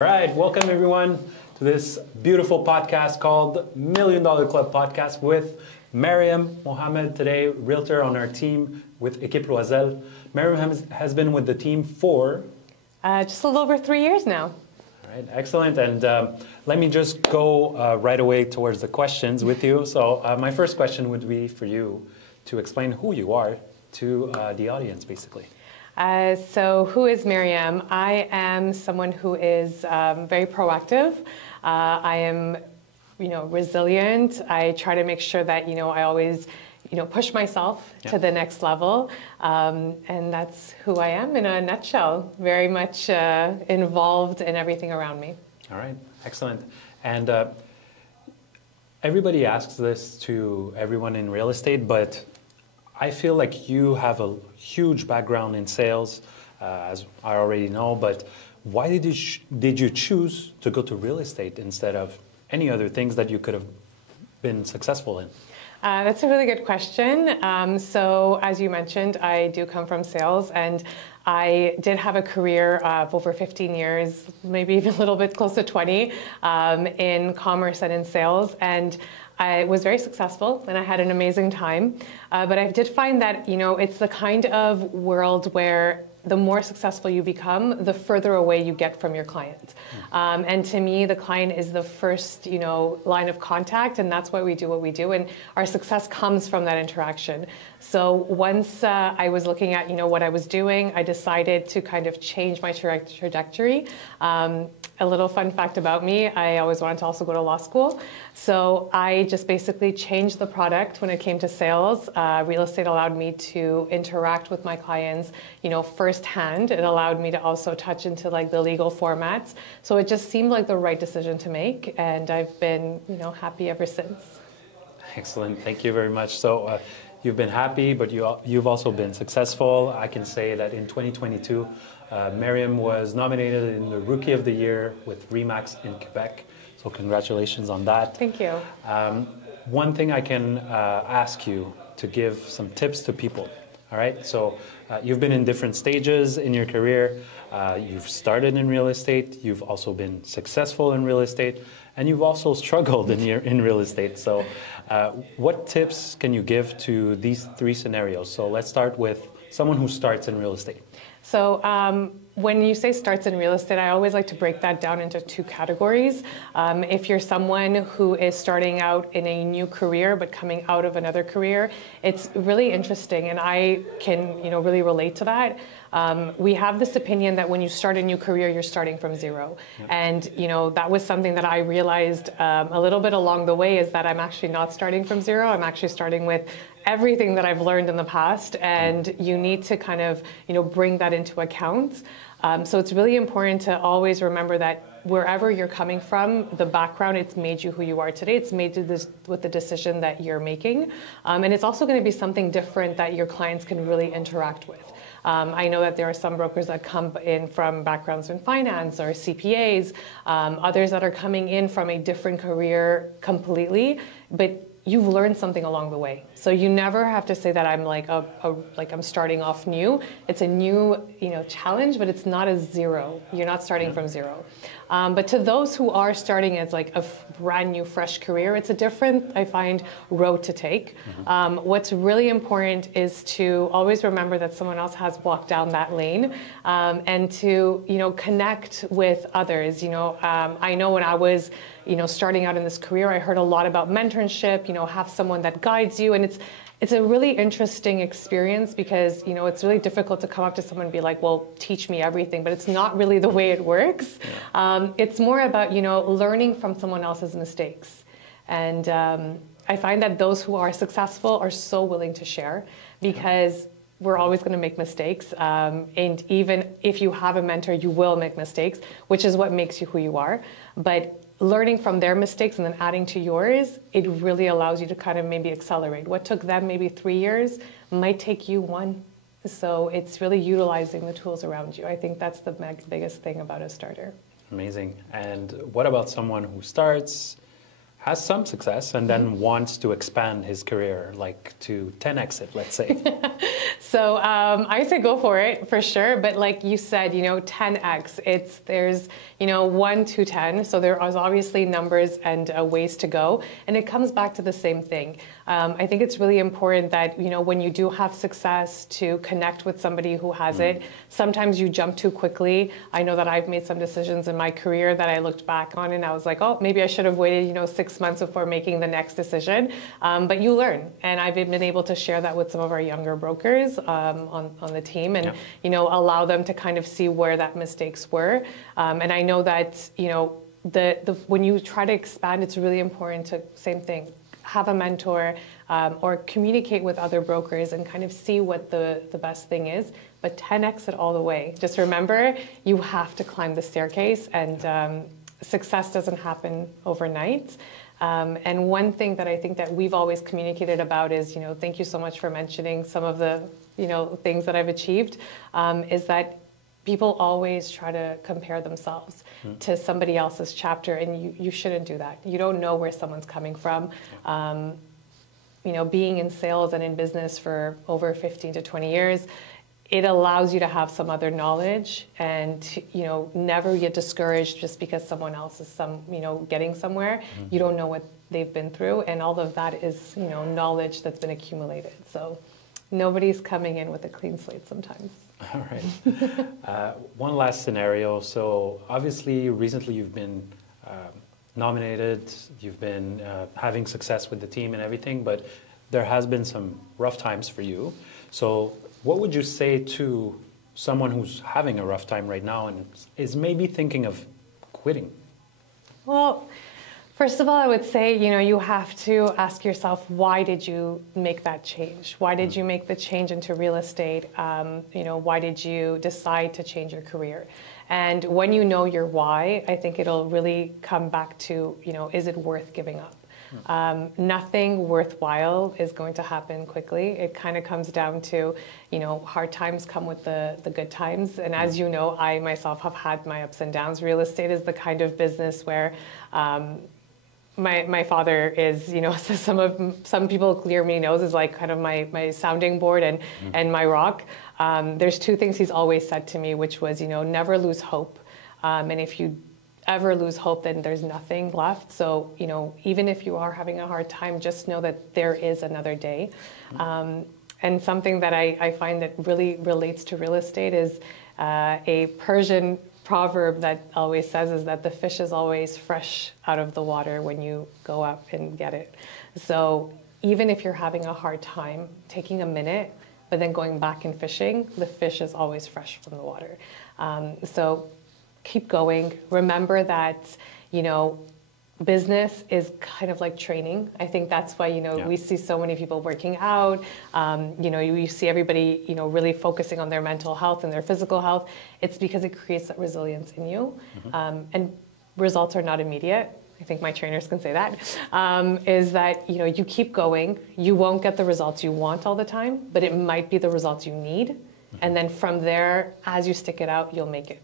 All right, welcome everyone to this beautiful podcast called Million Dollar Club Podcast with Mariam Mohammed today, realtor on our team with Équipe Loisel. Mariam has been with the team for? Just a little over 3 years now. All right, excellent. And let me just go right away towards the questions with you. So my first question would be for you to explain who you are to the audience, basically. So who is Mariam? I am someone who is very proactive. I am, resilient. I try to make sure that, I always, push myself to the next level. And that's who I am in a nutshell, very much involved in everything around me. All right, excellent. And everybody asks this to everyone in real estate, but I feel like you have a huge background in sales, as I already know, but why did you choose to go to real estate instead of any other things that you could have been successful in? That's a really good question. So as you mentioned, I do come from sales, and I did have a career of over 15 years, maybe even a little bit close to 20, in commerce and in sales. And I was very successful and I had an amazing time. But I did find that, it's the kind of world where the more successful you become, the further away you get from your client. And to me, the client is the first, line of contact, and that's why we do what we do. And our success comes from that interaction. So once I was looking at, what I was doing, I decided to kind of change my trajectory. A little fun fact about me, I always wanted to also go to law school. So I just basically changed the product when it came to sales. Real estate allowed me to interact with my clients, firsthand. It allowed me to also touch into like the legal formats. So it just seemed like the right decision to make. And I've been, happy ever since. Excellent. Thank you very much. So you've been happy, but you've also been successful. I can say that in 2022, Mariam was nominated in the Rookie of the Year with RE/MAX in Quebec. So congratulations on that. Thank you. One thing I can ask you to give some tips to people. All right. So you've been in different stages in your career. You've started in real estate. You've also been successful in real estate, and you've also struggled in real estate. So what tips can you give to these three scenarios? So let's start with someone who starts in real estate. So when you say starts in real estate, I always like to break that down into two categories. If you're someone who is starting out in a new career but coming out of another career, it's really interesting, and I can really relate to that. We have this opinion that when you start a new career, you're starting from zero. Yeah. And that was something that I realized a little bit along the way, is that I'm actually not starting from zero. I'm actually starting with everything that I've learned in the past, and you need to kind of bring that into account. So it's really important to always remember that wherever you're coming from, the background, it's made you who you are today. It's made you with the decision that you're making. And it's also going to be something different that your clients can really interact with. I know that there are some brokers that come in from backgrounds in finance or CPAs, others that are coming in from a different career completely, but you've learned something along the way. So you never have to say that I'm like I'm starting off new. It's a new challenge, but it's not a zero. You're not starting from zero. But to those who are starting as like a brand new, fresh career, it's a different, I find, road to take. What's really important is to always remember that someone else has walked down that lane, and to connect with others. I know when I was starting out in this career, I heard a lot about mentorship. Have someone that guides you, and it's a really interesting experience, because it's really difficult to come up to someone and be like, well, teach me everything, but it's not really the way it works. Yeah. It's more about learning from someone else's mistakes, and I find that those who are successful are so willing to share, because we're always going to make mistakes, and even if you have a mentor, you will make mistakes, which is what makes you who you are. But learning from their mistakes and then adding to yours, it really allows you to kind of maybe accelerate. What took them maybe 3 years might take you 1. So it's really utilizing the tools around you. I think that's the biggest thing about a starter. Amazing. And what about someone who starts, has some success and then wants to expand his career, like to 10x it, let's say? So I say go for it, for sure. But like you said, 10x, there's 1 to 10. So there is obviously numbers and ways to go. And it comes back to the same thing. I think it's really important that, when you do have success, to connect with somebody who has it. Sometimes you jump too quickly. I know that I've made some decisions in my career that I looked back on and I was like, oh, maybe I should have waited, 6 months before making the next decision. But you learn. And I've been able to share that with some of our younger brokers on the team and, allow them to kind of see where that mistakes were. And I know that, when you try to expand, it's really important to, same thing, have a mentor or communicate with other brokers and kind of see what the best thing is, but 10x it all the way. Just remember, you have to climb the staircase, and success doesn't happen overnight. And one thing that I think that we've always communicated about is, thank you so much for mentioning some of the, things that I've achieved, is that people always try to compare themselves to somebody else's chapter, and you shouldn't do that. You don't know where someone's coming from. Being in sales and in business for over 15 to 20 years, it allows you to have some other knowledge and, never get discouraged just because someone else is getting somewhere. You don't know what they've been through, and all of that is, knowledge that's been accumulated. So nobody's coming in with a clean slate sometimes. All right. One last scenario. So obviously, recently you've been nominated, you've been having success with the team and everything, but there has been some rough times for you. So what would you say to someone who's having a rough time right now and is maybe thinking of quitting? Well, first of all, I would say, you have to ask yourself, why did you make that change? Why did you make the change into real estate? Why did you decide to change your career? And when you know your why, I think it'll really come back to, is it worth giving up? Nothing worthwhile is going to happen quickly. It kind of comes down to, hard times come with the good times. And as you know, I myself have had my ups and downs. Real estate is the kind of business where my father is, so some people clear me nose is like kind of my sounding board and my rock. There's two things he's always said to me, which was, never lose hope. And if you ever lose hope, then there's nothing left. So, even if you are having a hard time, just know that there is another day. And something that I find that really relates to real estate is a Persian proverb that always says is that the fish is always fresh out of the water when you go up and get it. So even if you're having a hard time, taking a minute, but then going back and fishing, the fish is always fresh from the water. So keep going. Remember that, business is kind of like training. I think that's why, we see so many people working out. You see everybody, really focusing on their mental health and their physical health. It's because it creates that resilience in you. And results are not immediate. I think my trainers can say that, is that, you keep going. You won't get the results you want all the time, but it might be the results you need. And then from there, as you stick it out, you'll make it.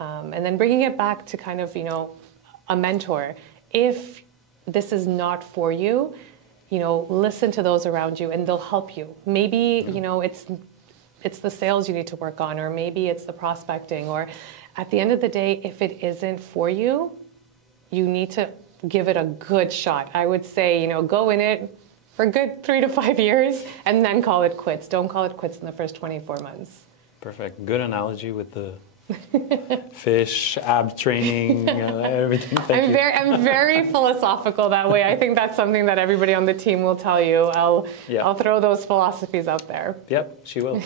And then bringing it back to kind of, a mentor. If this is not for you, listen to those around you and they'll help you. Maybe, it's the sales you need to work on, or maybe it's the prospecting, or at the end of the day, if it isn't for you, you need to give it a good shot. I would say, go in it for a good 3 to 5 years and then call it quits. Don't call it quits in the first 24 months. Perfect. Good analogy with the fish, ab training, everything. I'm very philosophical that way. I think that's something that everybody on the team will tell you. I'll throw those philosophies out there. Yep, she will.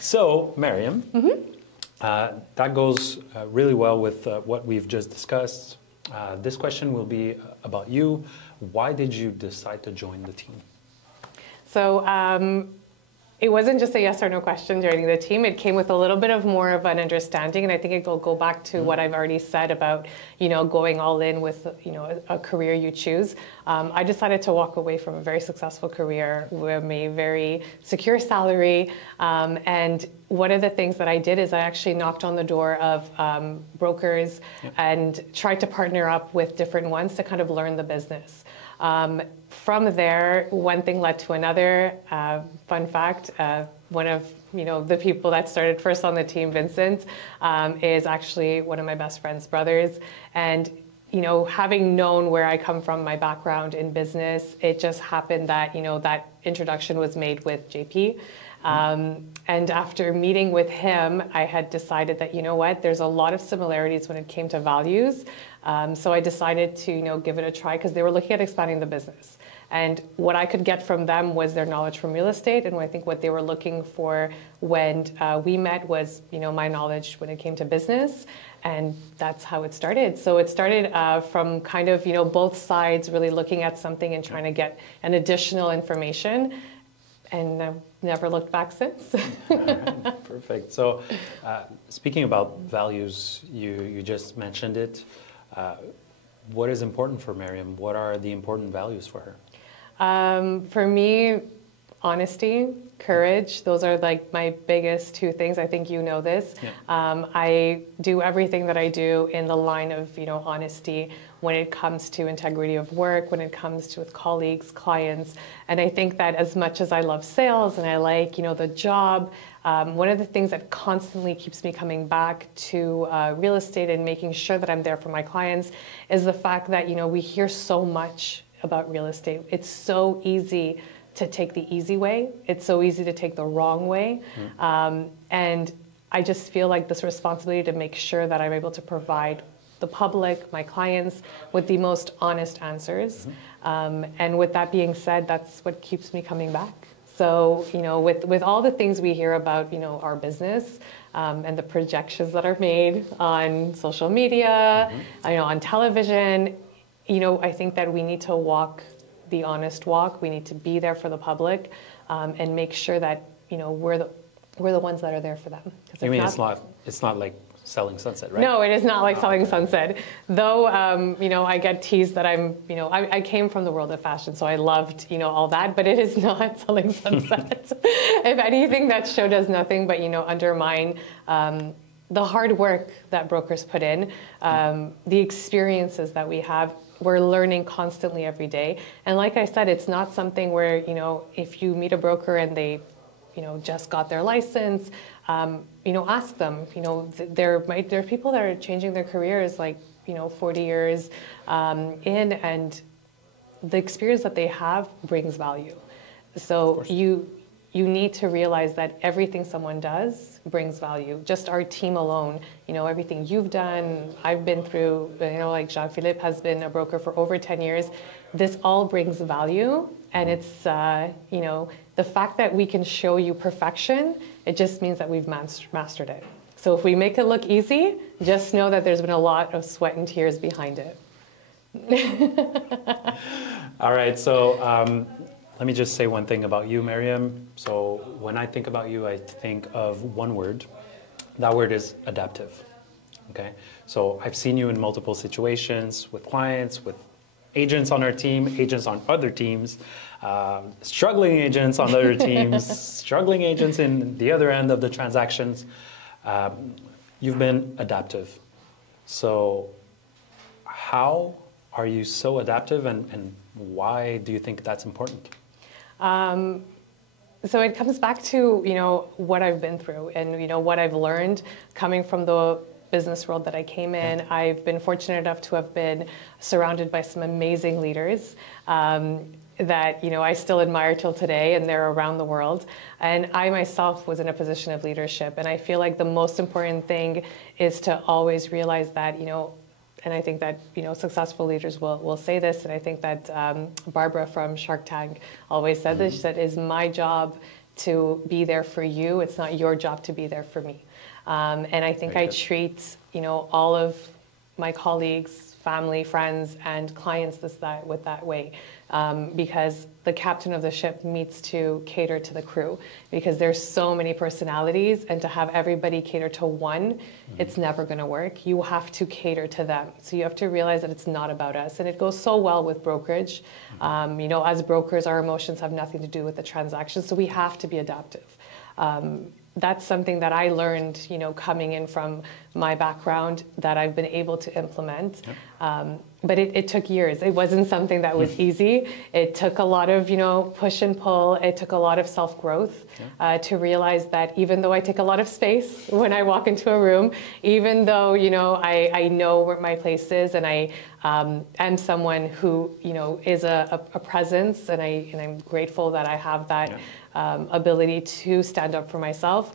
So, Mariam, that goes really well with what we've just discussed. This question will be about you. Why did you decide to join the team? So, it wasn't just a yes or no question joining the team. It came with a little bit of more of an understanding, and I think it will go back to what I've already said about, going all in with, a career you choose. I decided to walk away from a very successful career with a very secure salary, and one of the things that I did is I actually knocked on the door of brokers and tried to partner up with different ones to kind of learn the business. From there, one thing led to another. Fun fact, one of the people that started first on the team, Vincent, is actually one of my best friend's brothers. And having known where I come from, my background in business, it just happened that that introduction was made with JP. And after meeting with him, I had decided that, there's a lot of similarities when it came to values. So I decided to, give it a try because they were looking at expanding the business. And what I could get from them was their knowledge from real estate. And I think what they were looking for when we met was, my knowledge when it came to business. And that's how it started. So it started from kind of, both sides really looking at something and trying to get an additional information. And I've never looked back since. All right, perfect. So speaking about values, you just mentioned it. What is important for Mariam? What are the important values for her? For me, honesty, courage, those are like my biggest two things. I think you know this. Yeah. I do everything that I do in the line of, honesty when it comes to integrity of work, when it comes to with colleagues, clients. And I think that as much as I love sales and I like, the job, one of the things that constantly keeps me coming back to real estate and making sure that I'm there for my clients is the fact that, we hear so much about real estate. It's so easy to take the easy way. It's so easy to take the wrong way. And I just feel like this responsibility to make sure that I'm able to provide the public, my clients, with the most honest answers. And with that being said, that's what keeps me coming back. So, with all the things we hear about, our business and the projections that are made on social media, on television, I think that we need to walk the honest walk. We need to be there for the public and make sure that, we're the ones that are there for them. You mean it's not like selling sunset, right? No, it is not like selling sunset. Though, I get teased that I came from the world of fashion, so I loved, all that, but it is not selling sunset. If anything, that show does nothing but, undermine the hard work that brokers put in, the experiences that we have. We're learning constantly every day. And like I said, it's not something where, if you meet a broker and they, just got their license, ask them, there are people that are changing their careers like, 40 years in, and the experience that they have brings value. So you need to realize that everything someone does brings value. Just our team alone, everything you've done, I've been through, like Jean-Philippe has been a broker for over 10 years. This all brings value. And it's, the fact that we can show you perfection, it just means that we've mastered it. So if we make it look easy, just know that there's been a lot of sweat and tears behind it. All right, so let me just say one thing about you, Mariam. So when I think about you, I think of one word. That word is adaptive, okay? So I've seen you in multiple situations with clients, with agents on our team, agents on other teams, struggling agents on other teams, struggling agents in the other end of the transactions. You've been adaptive. So how are you so adaptive, and why do you think that's important? So it comes back to, what I've been through and, what I've learned coming from the business world that I came in. I've been fortunate enough to have been surrounded by some amazing leaders that, I still admire till today, and they're around the world. And I myself was in a position of leadership. And I feel like the most important thing is to always realize that, and I think that, successful leaders will say this, and I think that Barbara from Shark Tank always said this, that it's my job to be there for you. It's not your job to be there for me. And I think I treat, all of my colleagues, family, friends, and clients with that way. because the captain of the ship needs to cater to the crew, because there's so many personalities, and to have everybody cater to one, it's never going to work. You have to cater to them. So you have to realize that it's not about us. And it goes so well with brokerage. You know, as brokers, our emotions have nothing to do with the transaction, so we have to be adaptive. That's something that I learned, you know, coming in from my background, that I've been able to implement. But it took years. It wasn't something that was easy. It took a lot of, you know, push and pull. It took a lot of self-growth to realize that even though I take a lot of space when I walk into a room, even though, you know, I know where my place is, and I am someone who, you know, is a presence, and I'm grateful that I have that ability to stand up for myself,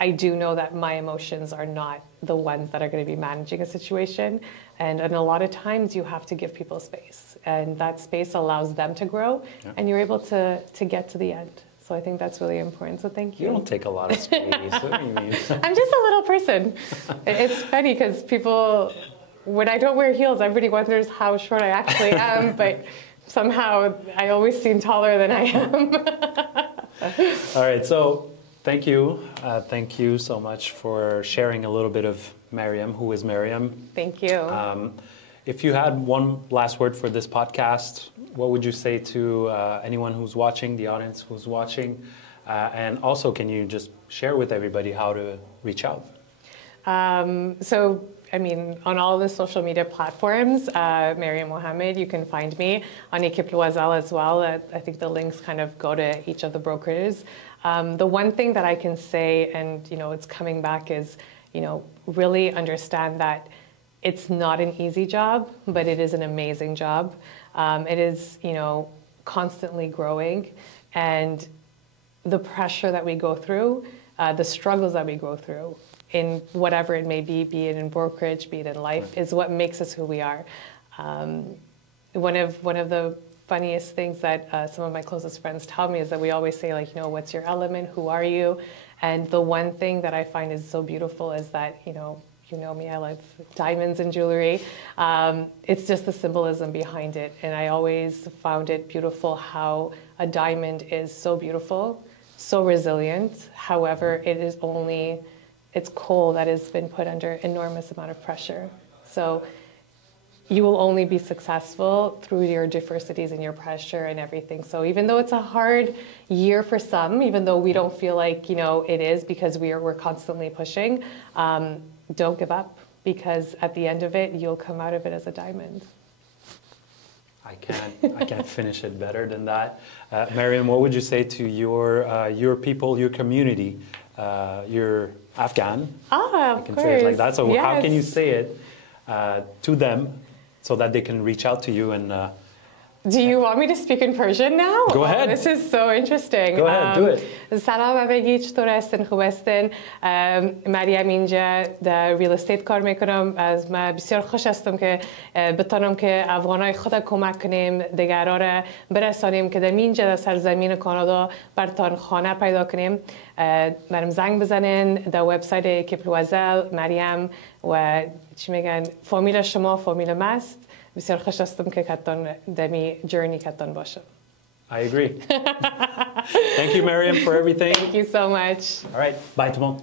I do know that my emotions are not the ones that are going to be managing a situation. And a lot of times you have to give people space. And that space allows them to grow, and you're able to get to the end. So I think that's really important. So thank you. You don't take a lot of space. What do you mean? I'm just a little person. It's funny because people, when I don't wear heels, everybody wonders how short I actually am. But somehow I always seem taller than I am. All right, so thank you. Thank you so much for sharing a little bit of Mariam. Who is Mariam? Thank you. If you had one last word for this podcast, what would you say to anyone who's watching, the audience who's watching? And also, can you just share with everybody how to reach out? So, I mean, on all the social media platforms, Mariam Mohammed, you can find me on Équipe Loiselle as well. I think the links kind of go to each of the brokers. The one thing that I can say, and, you know, it's coming back, is, you know, really understand that it's not an easy job, but it is an amazing job. It is, you know, constantly growing, and the pressure that we go through, the struggles that we go through, in whatever it may be it in brokerage, be it in life, is what makes us who we are. One of the funniest things that some of my closest friends tell me is that we always say, like, you know, what's your element? Who are you? And the one thing that I find is so beautiful is that, you know me, I love diamonds and jewelry. It's just the symbolism behind it. And I always found it beautiful how a diamond is so beautiful, so resilient. However, it's coal that has been put under enormous amount of pressure. So you will only be successful through your diversities and your pressure and everything. So even though it's a hard year for some, even though we don't feel like, you know, it is, because we're constantly pushing, don't give up, because at the end of it, you'll come out of it as a diamond. I can't finish it better than that. Mariam, what would you say to your people, your community? You're Afghan. Of can course. say it like that. So yes. How can you say it to them so that they can reach out to you? And do you want me to speak in Persian now? Go ahead. This is so interesting. Go ahead, do it. سلام همگی، چطور هستین؟ خوب هستین؟ مریم اینجا در ریل استیت کار میکنم. از من بسیار خوش هستم که بتونم که افغانای خود کمک کنیم، دیگرها را برسانیم که در اینجا در سرزمین کانادا برتان خانه پیدا کنیم. مریم زنگ بزنین در وبسایت ایکیپ لوازل، مریم و چی میگن، فامیل شما فامیل ماست. بسیار خوش هستم که کتان دمی جرنی کتان باشم. I agree. Thank you, Mariam, for everything. Thank you so much. All right, bye tout le monde.